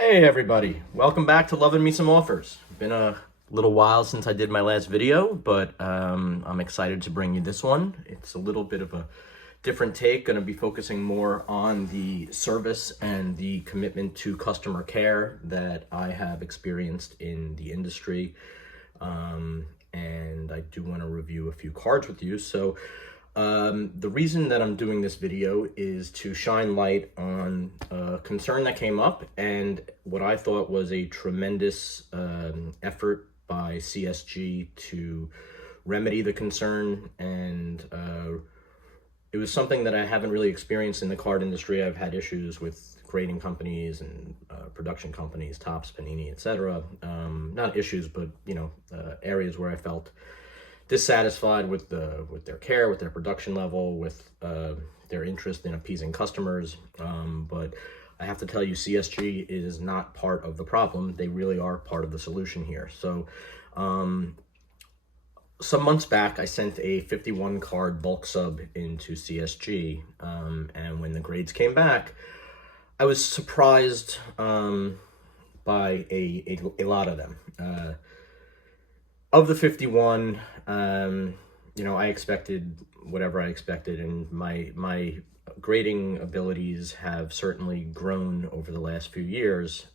Hey everybody, welcome back to Loving Me Some Offers. Been a little while since I did my last video, but I'm excited to bring you this one. It's a little bit of a different take, going to be focusing more on the service and the commitment to customer care that I have experienced in the industry. And I do want to review a few cards with you. So the reason that I'm doing this video is to shine light on a concern that came up and what I thought was a tremendous effort by CSG to remedy the concern. And it was something that I haven't really experienced in the card industry. I've had issues with grading companies and production companies, Topps, Panini, etc. Not issues, but areas where I felt dissatisfied with their care, with their production level, with their interest in appeasing customers. But I have to tell you, CSG is not part of the problem. They really are part of the solution here. So some months back, I sent a 51 card bulk sub into CSG. And when the grades came back, I was surprised by a lot of them. Of the 51, I expected whatever I expected, and my grading abilities have certainly grown over the last few years.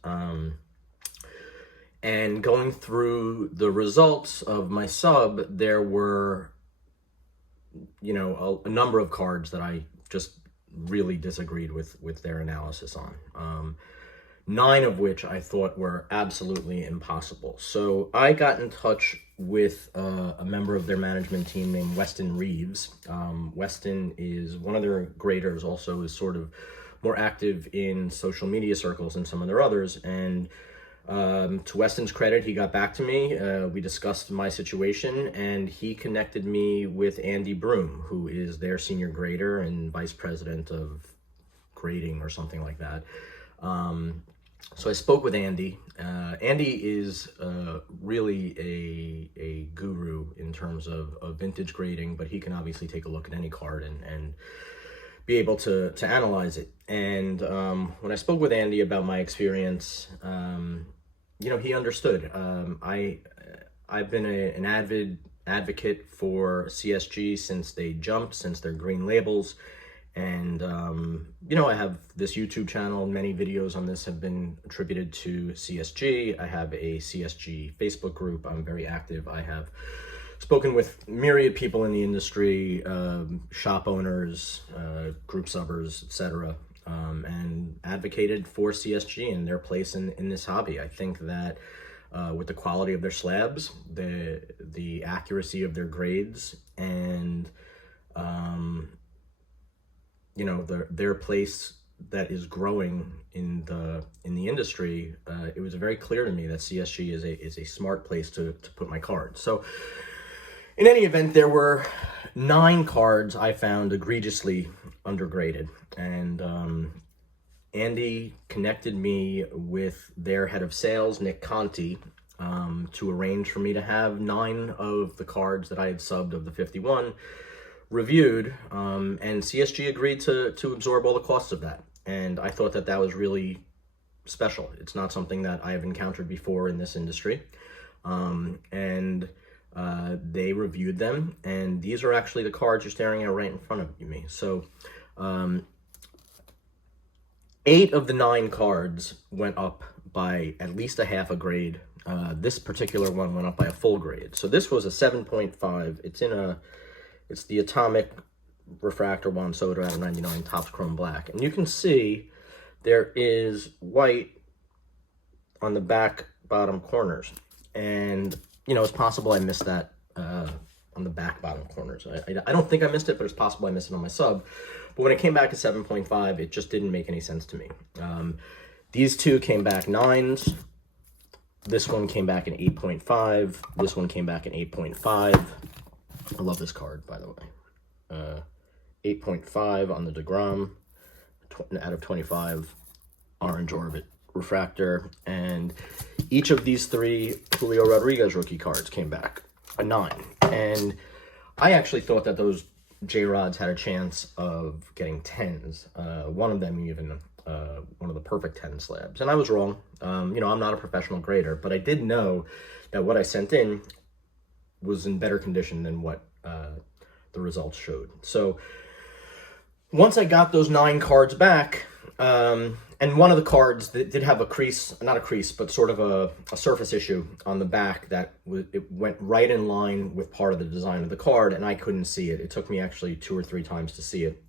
And going through the results of my sub, there were, a number of cards that I just really disagreed with their analysis on. 9 of which I thought were absolutely impossible. So I got in touch with a member of their management team named Weston Reeves. Weston is one of their graders, also is sort of more active in social media circles than some of their others. And to Weston's credit, he got back to me. We discussed my situation, and he connected me with Andy Broom, who is their senior grader and vice president of grading or something like that. So I spoke with Andy. Andy is really a guru in terms of vintage grading, but he can obviously take a look at any card and be able to analyze it. And when I spoke with Andy about my experience, he understood. I've been an avid advocate for CSG since they jumped, since their green labels. And, I have this YouTube channel. Many videos on this have been attributed to CSG. I have a CSG Facebook group. I'm very active. I have spoken with myriad people in the industry, shop owners, group subbers, etc., and advocated for CSG and their place in this hobby. I think that with the quality of their slabs, the accuracy of their grades, and their place that is growing in the industry, it was very clear to me that CSG is a smart place to put my cards. So in any event, there were 9 cards I found egregiously undergraded, and Andy connected me with their head of sales, Nick Conti, to arrange for me to have 9 of the cards that I had subbed of the 51 reviewed, and CSG agreed to absorb all the costs of that. And I thought that was really special. It's not something that I have encountered before in this industry. And they reviewed them, and these are actually the cards you're staring at right in front of me. So 8 of the 9 cards went up by at least a half a grade. This particular one went up by a full grade. So this was a 7.5. It's the Atomic Refractor Juan Soto out of 99 Topps Chrome Black. And you can see there is white on the back bottom corners. And, it's possible I missed that on the back bottom corners. I don't think I missed it, but it's possible I missed it on my sub. But when it came back to 7.5, it just didn't make any sense to me. These 2 came back 9s. This one came back in 8.5. This one came back in 8.5. I love this card, by the way. 8.5 on the DeGrom, out of 25, orange orbit refractor. And each of these 3 Julio Rodriguez rookie cards came back a 9. And I actually thought that those J-Rods had a chance of getting 10s. One of them even one of the perfect 10 slabs. And I was wrong. You know, I'm not a professional grader, but I did know that what I sent in was in better condition than what the results showed. So once I got those 9 cards back, and one of the cards that did have a crease, not a crease, but sort of a surface issue on the back that it went right in line with part of the design of the card, and I couldn't see it. It took me actually 2 or 3 times to see it,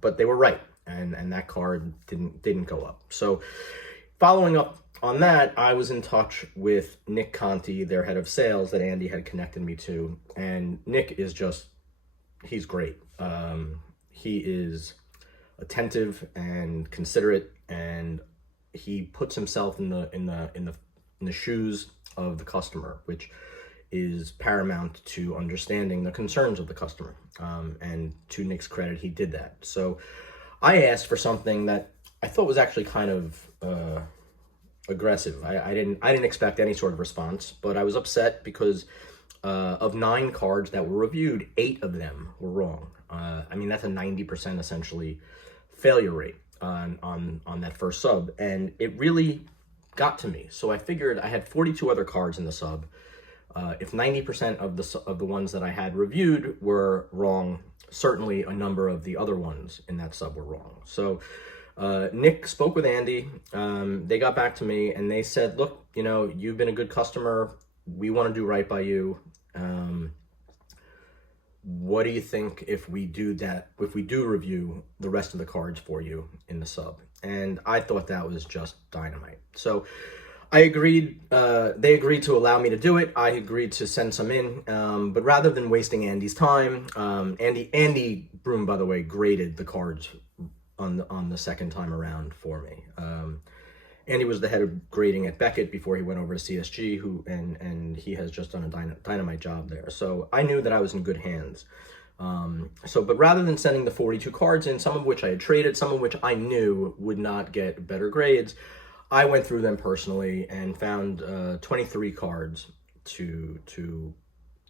but they were right, and that card didn't go up. So following up on that, I was in touch with Nick Conti, their head of sales that Andy had connected me to, and Nick is he's great. He is attentive and considerate, and he puts himself in the shoes of the customer, which is paramount to understanding the concerns of the customer. And to Nick's credit, he did that. So I asked for something that I thought was actually kind of aggressive. I didn't expect any sort of response, but I was upset because of 9 cards that were reviewed, 8 of them were wrong. I mean, that's a 90% essentially failure rate on that first sub, and it really got to me. So I figured I had 42 other cards in the sub. If 90% of the ones that I had reviewed were wrong, certainly a number of the other ones in that sub were wrong. So Nick spoke with Andy. They got back to me and they said, look, you know, you've been a good customer. We want to do right by you. What do you think if we do that, if we do review the rest of the cards for you in the sub? And I thought that was just dynamite. So I agreed. They agreed to allow me to do it. I agreed to send some in, but rather than wasting Andy's time, Andy Broom, by the way, graded the cards on the second time around for me. Andy was the head of grading at Beckett before he went over to CSG, and he has just done a dynamite job there. So I knew that I was in good hands. But rather than sending the 42 cards in, some of which I had traded, some of which I knew would not get better grades, I went through them personally and found 23 cards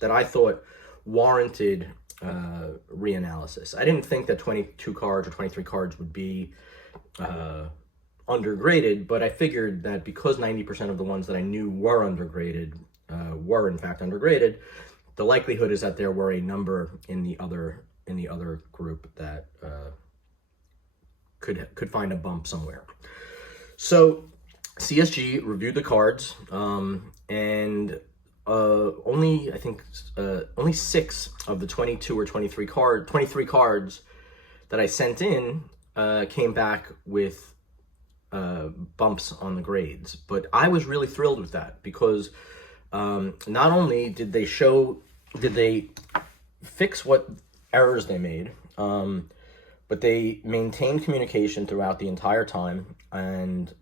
that I thought warranted reanalysis. I didn't think that 22 cards or 23 cards would be undergraded, but I figured that because 90% of the ones that I knew were undergraded were in fact undergraded, the likelihood is that there were a number in the other group that could find a bump somewhere. So CSG reviewed the cards, and only 6 of the 22 or 23 cards that I sent in came back with bumps on the grades. But I was really thrilled with that because not only did they fix what errors they made, but they maintained communication throughout the entire time and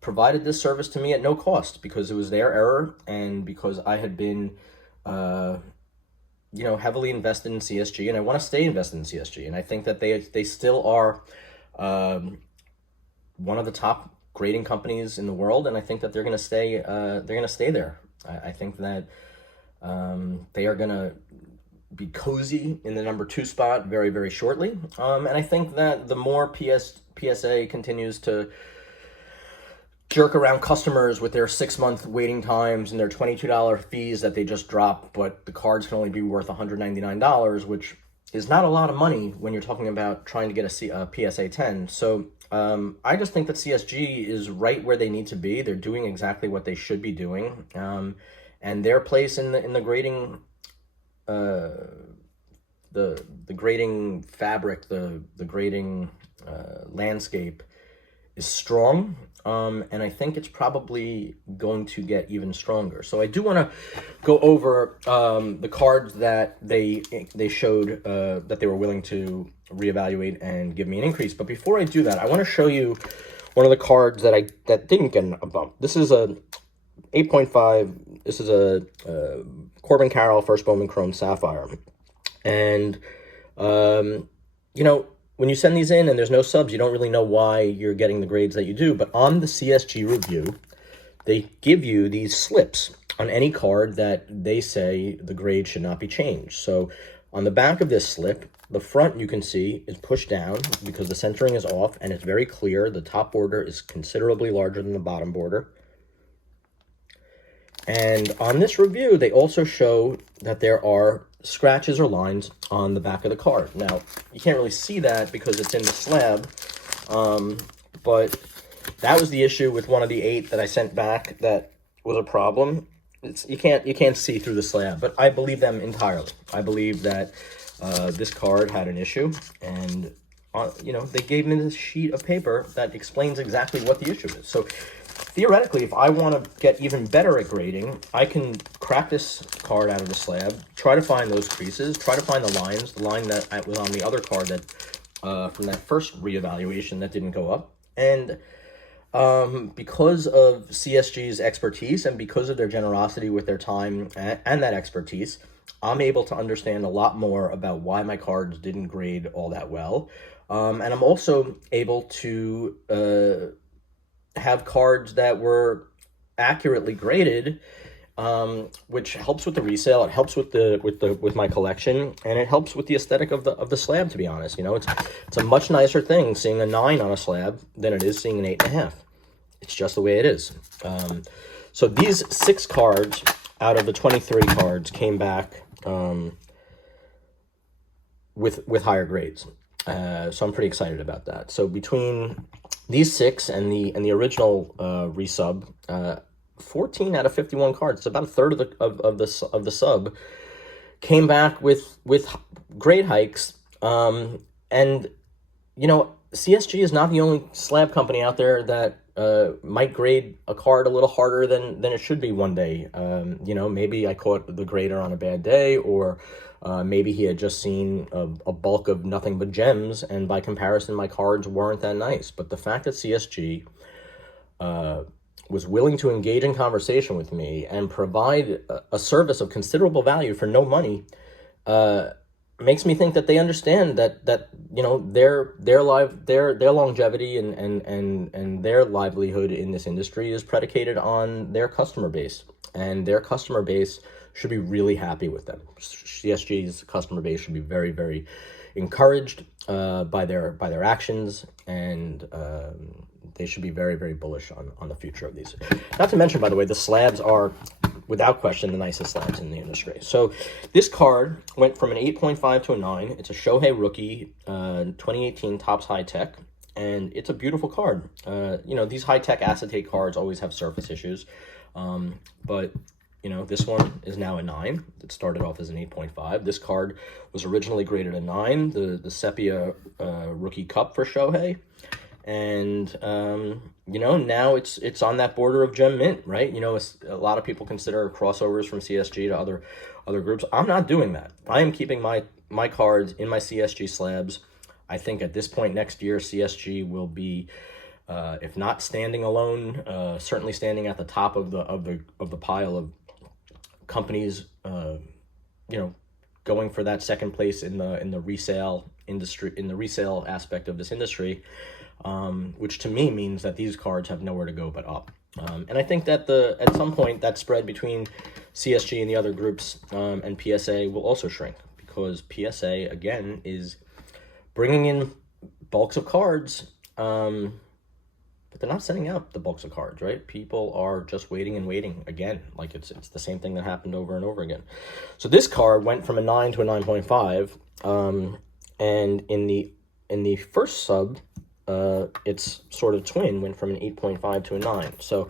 provided this service to me at no cost because it was their error and because I had been heavily invested in CSG, and I want to stay invested in CSG. And I think that they still are one of the top grading companies in the world, and I think that they're going to stay there. I think that they are going to be cozy in the number 2 spot very, very shortly. And I think that the more PSA continues to jerk around customers with their 6-month waiting times and their $22 fees that they just dropped, but the cards can only be worth $199, which is not a lot of money when you're talking about trying to get a PSA 10. So I just think that CSG is right where they need to be. They're doing exactly what they should be doing. And their place in the grading, the grading fabric, the grading landscape is strong. And I think it's probably going to get even stronger. So I do want to go over the cards that they showed that they were willing to reevaluate and give me an increase. But before I do that, I want to show you one of the cards that didn't get a bump. This is a 8.5. This is a Corbin Carroll First Bowman Chrome Sapphire. And, when you send these in and there's no subs, you don't really know why you're getting the grades that you do. But on the CSG review, they give you these slips on any card that they say the grade should not be changed. So on the back of this slip, The front, you can see, is pushed down because the centering is off, and it's very clear. The top border is considerably larger than the bottom border. And on this review, they also show that there are scratches or lines on the back of the card. Now, you can't really see that because it's in the slab, but that was the issue with one of the 8 that I sent back that was a problem. You can't see through the slab, but I believe them entirely. I believe that this card had an issue, and they gave me this sheet of paper that explains exactly what the issue is. So theoretically, if I want to get even better at grading, I can crack this card out of the slab, try to find those creases, try to find the lines, the line that was on the other card that from that first reevaluation that didn't go up. And because of CSG's expertise and because of their generosity with their time and that expertise, I'm able to understand a lot more about why my cards didn't grade all that well. And I'm also able to have cards that were accurately graded, which helps with the resale. It helps with my collection, and it helps with the aesthetic of the slab. To be honest, it's a much nicer thing seeing a 9 on a slab than it is seeing an 8.5. It's just the way it is. So these 6 cards out of the 23 cards came back with higher grades. So I'm pretty excited about that. So between these 6 and the original resub, 14 out of 51 cards, so about a third of the sub, came back with grade hikes. And CSG is not the only slab company out there that might grade a card a little harder than it should be one day. Maybe I caught the grader on a bad day, or maybe he had just seen a bulk of nothing but gems, and by comparison, my cards weren't that nice. But the fact that CSG was willing to engage in conversation with me and provide a service of considerable value for no money makes me think that they understand that their longevity and their livelihood in this industry is predicated on their customer base, and their customer base should be really happy with them. CSG's customer base should be very, very encouraged by their actions, and they should be very, very bullish on the future of these. Not to mention, by the way, the slabs are, without question, the nicest slabs in the industry. So this card went from an 8.5 to a 9. It's a Shohei rookie, 2018 Topps High Tech, and it's a beautiful card. These high-tech acetate cards always have surface issues, but this one is now a 9. It started off as an 8.5. This card was originally graded a 9, the Sepia Rookie Cup for Shohei. And, now it's on that border of gem mint, right? A lot of people consider crossovers from CSG to other groups. I'm not doing that. I am keeping my cards in my CSG slabs. I think at this point next year, CSG will be, if not standing alone, certainly standing at the top of the pile of companies, going for that second place in the resale industry, in the resale aspect of this industry. Which to me means that these cards have nowhere to go but up. And I think that at some point that spread between CSG and the other groups and PSA will also shrink, because PSA, again, is bringing in bulks of cards, but they're not sending out the bulks of cards, right? People are just waiting and waiting again. Like it's the same thing that happened over and over again. So this card went from a 9 to a 9.5, and in the first sub, its sort of twin went from an 8.5 to a 9. So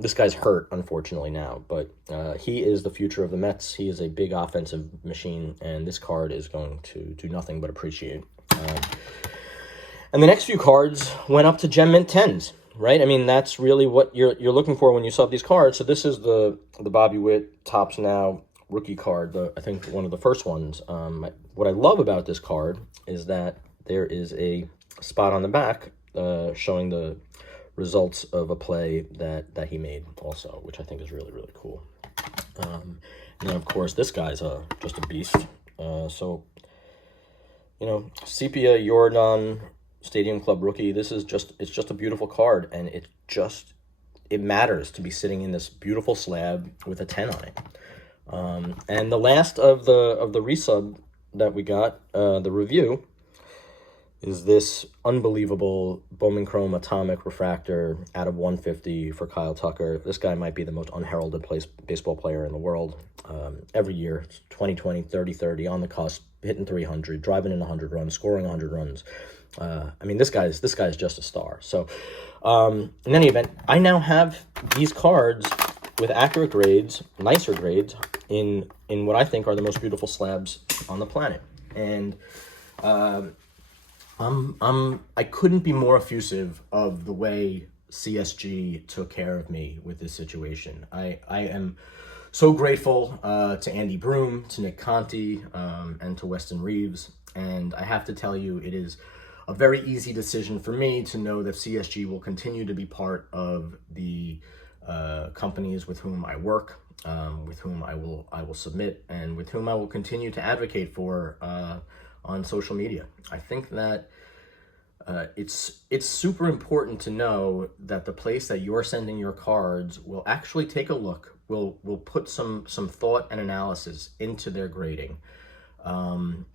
this guy's hurt, unfortunately, now, but he is the future of the Mets. He is a big offensive machine, and this card is going to do nothing but appreciate. And the next few cards went up to Gem Mint 10s, right? I mean, that's really what you're looking for when you sub these cards. So this is the Bobby Witt Topps Now rookie card, I think one of the first ones. What I love about this card is that there is a spot on the back showing the results of a play that he made also, which I think is really, really cool. And then, of course, this guy's just a beast. Sepia Jordan Stadium Club rookie. It's just a beautiful card, and it matters to be sitting in this beautiful slab with a 10 on it. And the last of the resub that we got, the review, is this unbelievable Bowman Chrome Atomic Refractor out of 150 for Kyle Tucker. This guy might be the most unheralded baseball player in the world. Every year, 20-20, 30-30, on the cusp, hitting 300, driving in 100 runs, scoring 100 runs. I mean, this guy's just a star. So, in any event, I now have these cards with accurate grades, nicer grades, in what I think are the most beautiful slabs on the planet. And I couldn't be more effusive of the way CSG took care of me with this situation. I am so grateful to Andy Broom, to Nick Conti, and to Weston Reeves. And I have to tell you, it is a very easy decision for me to know that CSG will continue to be part of the companies with whom I work, with whom I will submit, and with whom I will continue to advocate for on social media. I think that it's super important to know that the place that you're sending your cards will actually take a look, will put some thought and analysis into their grading, and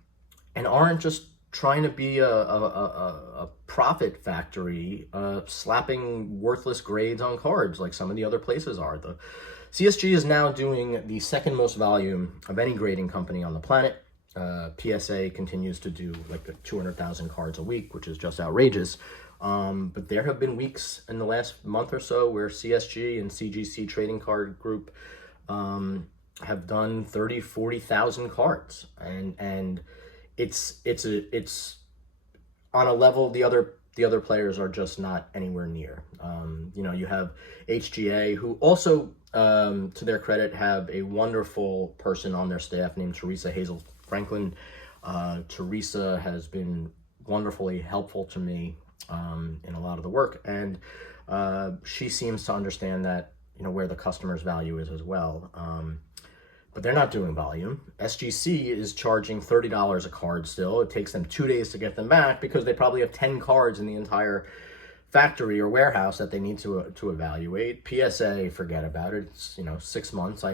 aren't just trying to be a profit factory, slapping worthless grades on cards like some of the other places are. The CSG is now doing the second most volume of any grading company on the planet. PSA continues to do like 200,000 cards a week, which is just outrageous. But there have been weeks in the last month or so where CSG and CGC Trading Card Group have done 40,000 cards, and it's on a level the other players are just not anywhere near. You have HGA, who also, to their credit, have a wonderful person on their staff named Teresa Hazel Franklin. Teresa has been wonderfully helpful to me in a lot of the work, and she seems to understand that, where the customer's value is as well. But they're not doing volume. SGC is charging $30 a card still. It takes them 2 days to get them back because they probably have 10 cards in the entire factory or warehouse that they need to evaluate. PSA, forget about it. It's 6 months.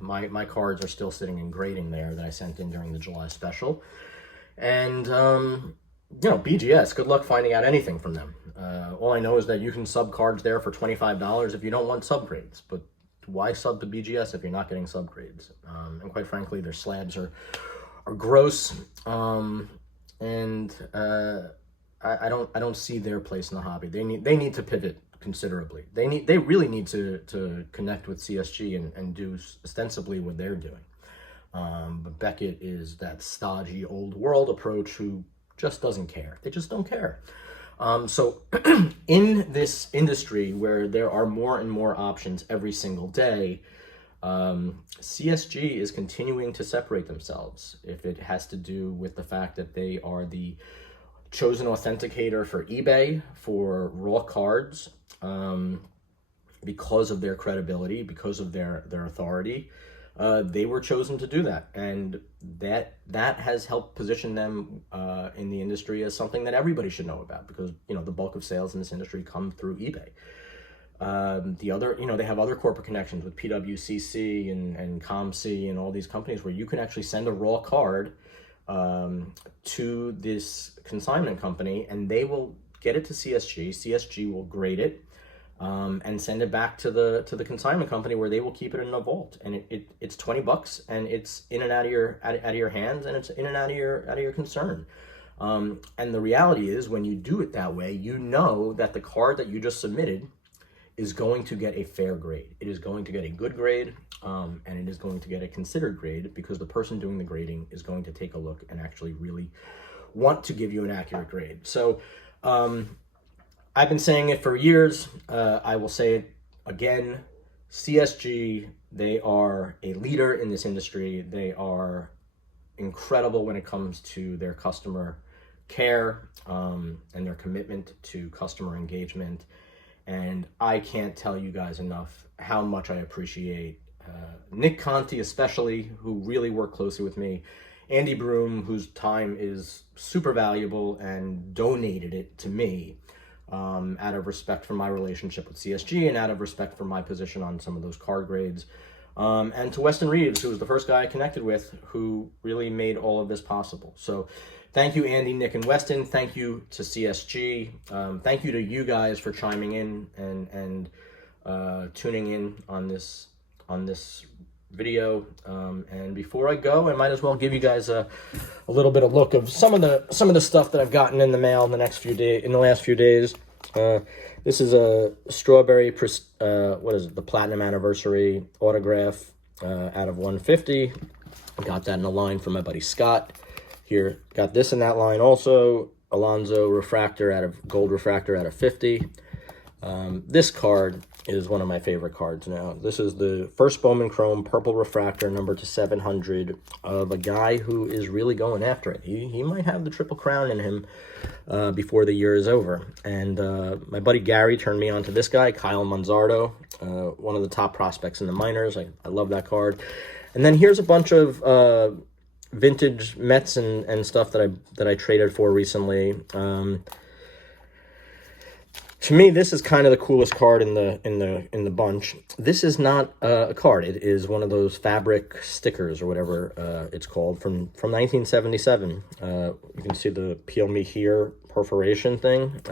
My cards are still sitting in grading there that I sent in during the July special. And BGS, good luck finding out anything from them. All I know is that you can sub cards there for $25 if you don't want subgrades. But why sub to BGS if you're not getting subgrades? And quite frankly, their slabs are gross. I don't see their place in the hobby. They need to pivot considerably. They really need to connect with CSG and do ostensibly what they're doing. But Beckett is that stodgy old world approach who just doesn't care. They just don't care. So in this industry where there are more and more options every single day, CSG is continuing to separate themselves. If it has to do with the fact that they are the chosen authenticator for eBay for raw cards, because of their credibility, because of their authority, they were chosen to do that, and that has helped position them in the industry as something that everybody should know about, because the bulk of sales in this industry come through eBay. They have other corporate connections with PWCC and ComC and all these companies where you can actually send a raw card to this consignment company, and they will get it to CSG. CSG will grade it and send it back to the consignment company, where they will keep it in a vault. And it's $20, and it's in and out of your hands, and it's in and out of your concern. And the reality is, when you do it that way, that the card that you just submitted is going to get a fair grade. It is going to get a good grade, and it is going to get a considered grade, because the person doing the grading is going to take a look and actually really want to give you an accurate grade. So I've been saying it for years. I will say it again. CSG, they are a leader in this industry. They are incredible when it comes to their customer care and their commitment to customer engagement. And I can't tell you guys enough how much I appreciate Nick Conti, especially, who really worked closely with me, Andy Broom, whose time is super valuable and donated it to me out of respect for my relationship with CSG and out of respect for my position on some of those card grades. and to Weston Reeves, who was the first guy I connected with, who really made all of this possible. So thank you, Andy, Nick, and Weston. Thank you to CSG. Thank you to you guys for chiming in and tuning in on this video. And before I go, I might as well give you guys a little bit of look of some of the stuff that I've gotten in the mail in the last few days. This is a strawberry, what is it, the platinum anniversary autograph out of 150. Got that in a line from my buddy Scott. Here, got this in that line also. Alonzo refractor gold refractor out of 50. This card is one of my favorite cards now. This is the first Bowman Chrome purple refractor number to 700 of a guy who is really going after it. He might have the Triple Crown in him before the year is over. And my buddy Gary turned me on to this guy, Kyle Manzardo, one of the top prospects in the minors. I love that card. And then here's a bunch of vintage Mets and stuff that I traded for recently. To me, this is kind of the coolest card in the bunch. This is not a card. It is one of those fabric stickers or whatever it's called from 1977. You can see the Peel Me Here perforation thing.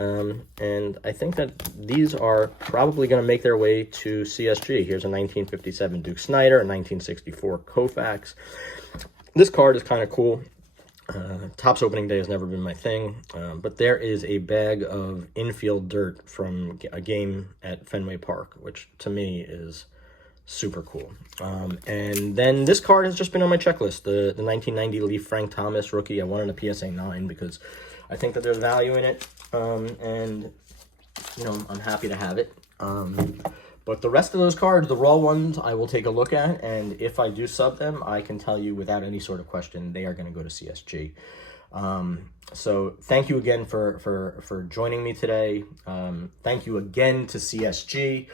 And I think that these are probably going to make their way to CSG. Here's a 1957 Duke Snider, a 1964 Koufax. This card is kind of cool. Topps opening day has never been my thing, but there is a bag of infield dirt from a game at Fenway Park, which to me is super cool. And then this card has just been on my checklist, the 1990 Leaf Frank Thomas rookie. I wanted a PSA 9 because I think that there's value in it, and you know, I'm happy to have it. But the rest of those cards, the raw ones, I will take a look at, and if I do sub them, I can tell you without any sort of question, they are going to go to CSG. So thank you again for joining me today. Thank you again to CSG.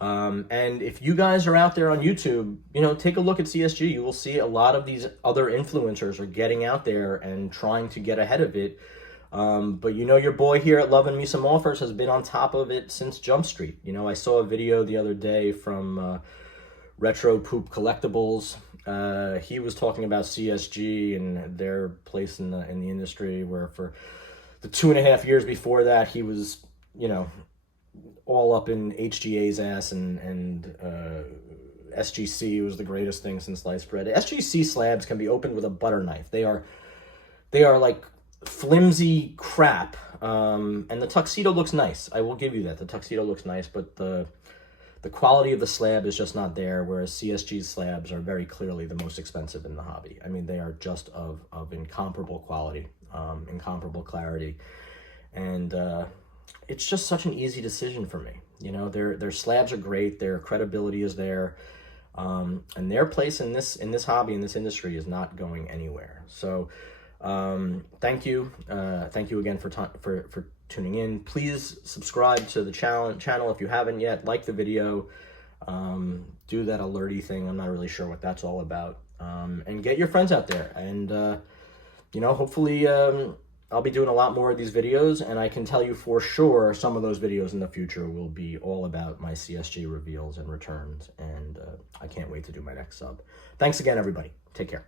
And if you guys are out there on YouTube, you know, take a look at CSG. You will see a lot of these other influencers are getting out there and trying to get ahead of it. But you know, your boy here at Loving Me Some Offers has been on top of it since Jump Street. You know, I saw a video the other day from Retro Poop Collectibles. He was talking about CSG and their place in the industry, where for the 2.5 years before that, he was, you know, all up in HGA's ass, and SGC was the greatest thing since sliced bread. SGC slabs can be opened with a butter knife. They are like flimsy crap, and the tuxedo looks nice. I will give you that. The tuxedo looks nice, but the quality of the slab is just not there, whereas CSG's slabs are very clearly the most expensive in the hobby. I mean, they are just of incomparable quality, incomparable clarity, and it's just such an easy decision for me. You know, their slabs are great, their credibility is there, and their place in this hobby, in this industry, is not going anywhere. So thank you again for tuning in. Please subscribe to the channel if you haven't yet. Like the video, do that alerty thing. I'm not really sure what that's all about, and get your friends out there, and you know, hopefully I'll be doing a lot more of these videos, and I can tell you for sure some of those videos in the future will be all about my CSG reveals and returns, and I can't wait to do my next sub. Thanks again, everybody. Take care.